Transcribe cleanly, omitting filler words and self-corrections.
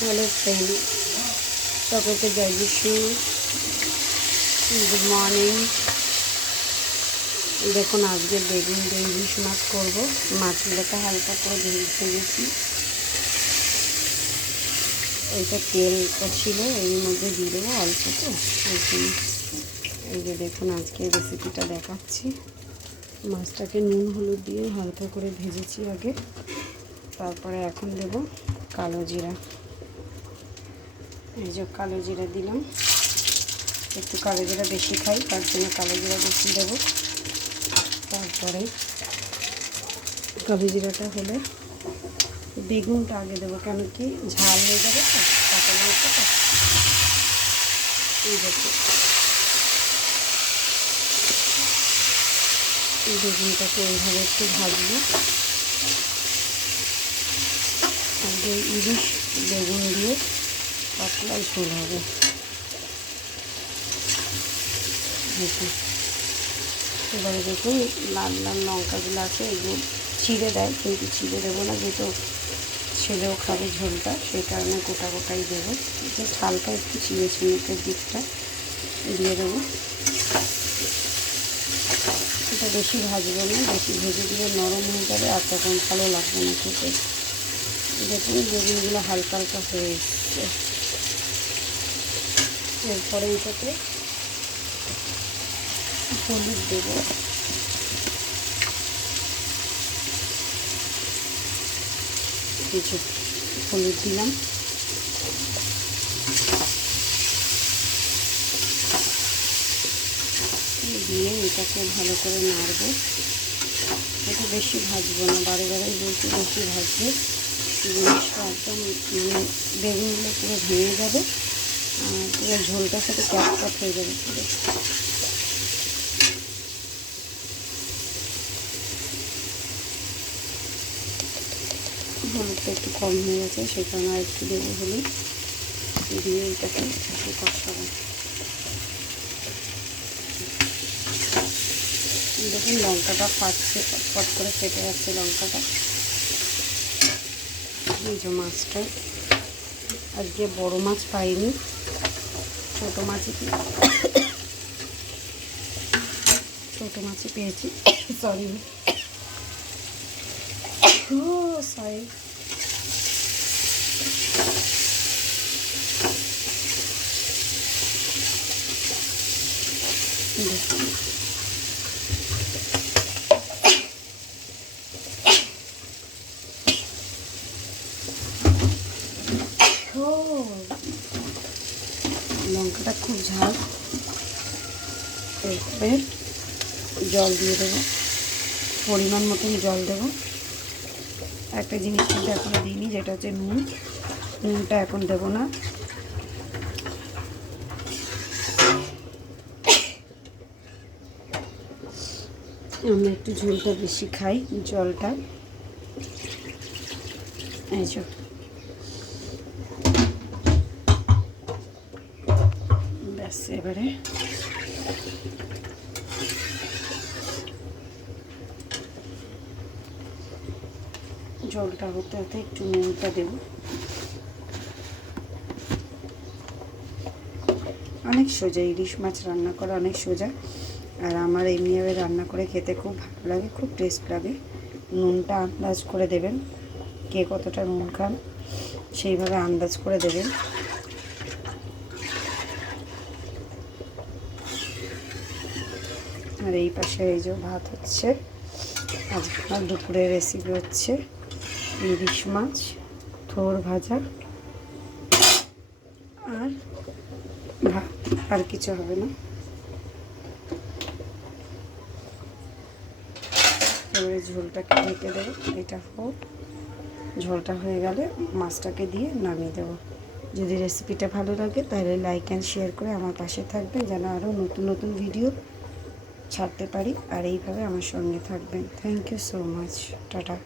Hello friend, সকলকে জয় যিশু। Good morning. দেখুন, আজকে বেগুন দিয়ে ইলিশ মাছ করবো। মাছগুলোকে হালকা করে ভেজেছি। এইটা তেলটা ছিল, এর মধ্যে দিয়ে দেবো অল্প। তো এই যে দেখুন, আজকে রেসিপিটা দেখাচ্ছি। মাছটাকে নুন হলুদ দিয়ে হালকা করে ভেজেছি আগে। তারপরে এখন দেব কালো জিরা। এই যে কালো জিরা দিলাম। একটু কালো জিরা বেশি খাই, তার জন্য কালো জিরা বেশি দেবো। তারপরে কালো জিরাটা হলে বেগুনটা আগে দেবো, কেন কি ঝাল হয়ে যাবে তো কাঁচা লঙ্কাটা। এই দেখো, এই বেগুনটাকে এইভাবে একটু ভাজবো। আগে ইলিশ বেগুন দিয়ে পাতলা ঝোল হবে। দেখুন, এবারে দেখুন লাল লাল লঙ্কাগুলো আছে, এগুলো চিড়ে দেয়, কিন্তু চিড়ে দেবো না, যেহেতু ছেলেও খাবে ঝোলটা, সেই কারণে গোটা গোটাই দেবো। জাস্ট হালকা একটু চিড়ে চিড়ের দিকটা দিয়ে দেবো। এটা বেশি ভাজবো না, বেশি ভেজে দিলে নরম হয়ে যাবে আর তখন ভালো লাগবে না খেতে। দেখুন বেগুনগুলো হালকা হালকা হয়ে এসছে। এরপরে এটাতে হলুদ দেবো, কিছু হলুদ দিলাম। দিয়ে এটাকে ভালো করে নাড়বো। এটা বেশি ভাজবো না, বারে বারে বলছি, বেশি ভাজলে জিনিসটা একদম বেগুনগুলো পুরো ভেঙে যাবে, পুরো ঝোলটার সাথে ক্যাপকাপ হয়ে যাবে পুরো। হলুদটা একটু কম হয়ে গেছে, সেই কারণে আর একটু দেবো হলুদ। দিয়ে এটাকে একটু কষাবো। দেখুন লঙ্কাটা ফাটছে, ফটফট করে ফেটে যাচ্ছে লঙ্কাটা। এই যে মাছটা, আজকে বড় মাছ পাইনি, ছোটো মাছই পেয়েছি। Sorry sorry. লঙ্কাটা খুব ঝাল। এরপরে জল দিয়ে দেবো, পরিমাণ মতন জল দেবো। একটা জিনিস কিন্তু এখনও দিইনি, যেটা হচ্ছে নুন। নুনটা এখন দেবো না। আমরা একটু ঝোলটা বেশি খাই, জলটা। এই যে ব্যাস, এবারে জলটা হতে হতে একটু নুনটা দেব। অনেক সোজা, ইলিশ মাছ রান্না করা অনেক সোজা। আর আমার এমনিভাবে রান্না করে খেতে খুব ভালো লাগে, খুব টেস্ট লাগে। নুনটা আন্দাজ করে দেবেন, কে কতটা নুন খান সেইভাবে আন্দাজ করে দেবেন। আর এই পাশে এই যে ভাত হচ্ছে। আজকে আমার দুপুরের রেসিপি হচ্ছে ইলিশ মাছ, থোর ভাজা আর ভাত, আর কিছু হবে না। এবারে ঝোলটাকে ঢেকে দেবো, এটা হোক। ঝোলটা হয়ে গেলে মাছটাকে দিয়ে নামিয়ে দেবো। যদি রেসিপিটা ভালো লাগে তাহলে লাইক অ্যান্ড শেয়ার করে আমার পাশে থাকবেন, যেন আরও নতুন নতুন ভিডিও ছাড়তে পারি। আর এইভাবে আমার সঙ্গে থাকবেন। Thank you so much. Tata.